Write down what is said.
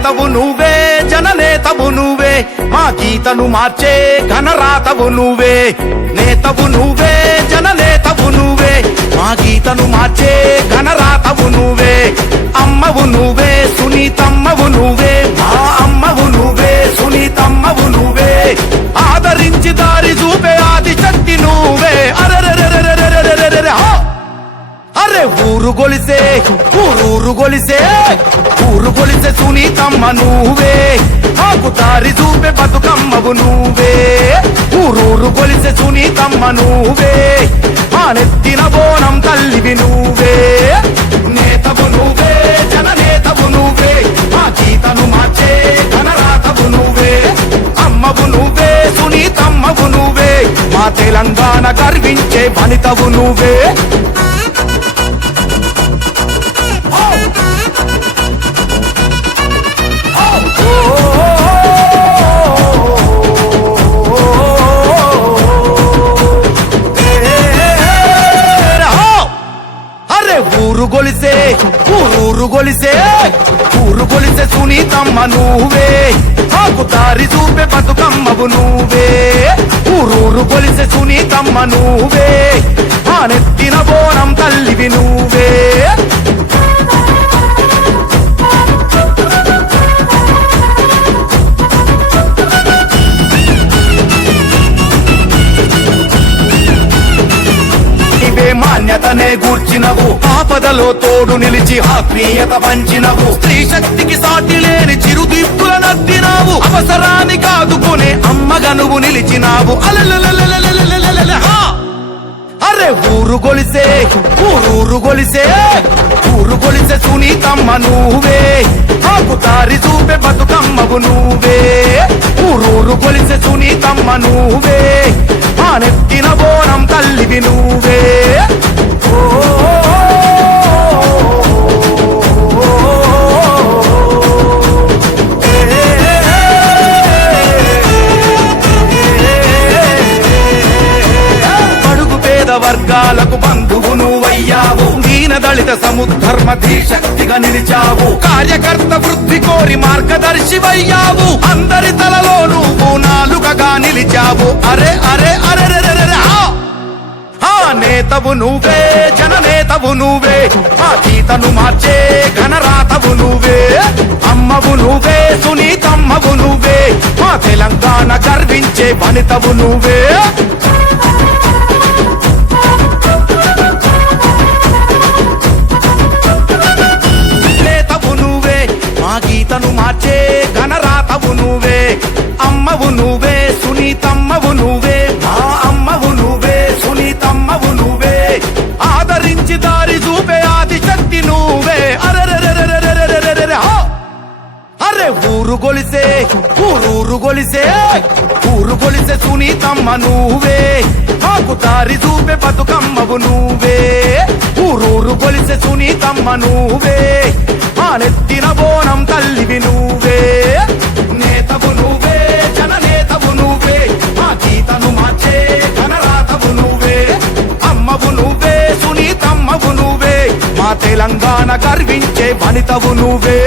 నేతవు నువ్వే జననేతవు నువ్వే మా గీతను మార్చే ఘనరాతవు నువ్వే నేతవు నువ్వే జననేతవు నువ్వే మా గీతను మార్చే ఘనరాతవు నువ్వే అమ్మవు నువ్వే సునీతమ్మవు నువ్వే మా అమ్మవు నువ్వే సునీతమ్మవు నువ్వే ఆదరించి దారి చూపే ఆది శక్తి నువ్వే అరెరెరెరెరెరెరెరెరెరె అరే ఊరు గొలిసే ఊరూరు గొలిసే ఊరు గొలిసే సునీతమ్మ నువ్వే మాకు దారి చూపే బతుకమ్మవు నువ్వే ఊరూరు గొలిసే సునీతమ్మ నువ్వే మా నెత్తిన బోనం తల్లివి నువ్వే నేతవు నువ్వే జననేతవు నువ్వే మా గీతను మార్చే ఘనరాతవు నువ్వే అమ్మవు నువ్వే సునీతమ్మవు నువ్వే మా తెలంగాణ గర్వించే వనితవు నువ్వే ఊరు గొలిసే ఊరూరు గొలిసే ఊరు గొలిసే సునీతమ్మ నువ్వే మాకు దారి చూపే బతుకమ్మవు నువ్వే ఊరూరు గొలిసే సునీతమ్మ నువ్వే మా నెత్తిన బోనం తల్లివి నువ్వే మాన్యతనే గూర్చినవు ఆపదలో తోడు నిలిచి ఆత్మీయత పంచినవు స్త్రీ శక్తికి సాటి లేని చిరుదిప్పుల నద్దినావు అవసరానికి ఆదుకునే అమ్మగా నువ్వు నిలిచినావు అరే ఊరు గొలిసే ఊరూరు గొలిసే ఊరు గొలిసే సునీతమ్మ నువ్వే మాకు దారి చూపే బతుకమ్మవు నువ్వే ఊరూరు గొలిసే సునీతమ్మ నువ్వే మా నెత్తిన బోనం తల్లివి నువ్వే బడుగు పేద వర్గాలకు బంధువు నువ్వయ్యావు దీన దళిత సముద్ధర్మ ధీశక్తిగా నిలిచావు కార్యకర్త వృద్ధి కోరి మార్గదర్శివయ్యావు అందరి తలలో నువ్వు నాలుకగా నిలిచావు అరే అరే అరే నేతవు నువ్వే జననేతవు నువ్వే మా గీతను మార్చే ఘనరాతవు నువ్వే అమ్మవు నువ్వే సునీతమ్మవు నువ్వే మా తెలంగాణ గర్వించే వనితవు నువ్వే నేతవు నువ్వే మా గీతను మార్చే ఘనరాతవు నువ్వే అమ్మవు నువ్వే సునీతమ్మవు నువ్వే మా అమ్మవు నువ్వే సునీతమ్మవు నువ్వే ఆదరించి దారి చూపే ఆది శక్తి నువ్వే అరెరెరెరెరెరెరెరెరె అరే ఊరు గొలిసే ఊరూరు గొలిసే ఊరు గొలిసే సునీతమ్మ నువ్వే మాకు దారి చూపే బతుకమ్మవు నువ్వే ఊరూరు గొలిసే సునీతమ్మ నువ్వే మా నెత్తిన బోనం తల్లివి నువ్వే నేతవు నువ్వే జననేతవు నువ్వే మా గీతను మార్చే ఘనరాతవు నువ్వే అమ్మవు నువ్వే సునీతమ్మవు నువ్వే మా తెలంగాణ గర్వించే వనితవు నువ్వే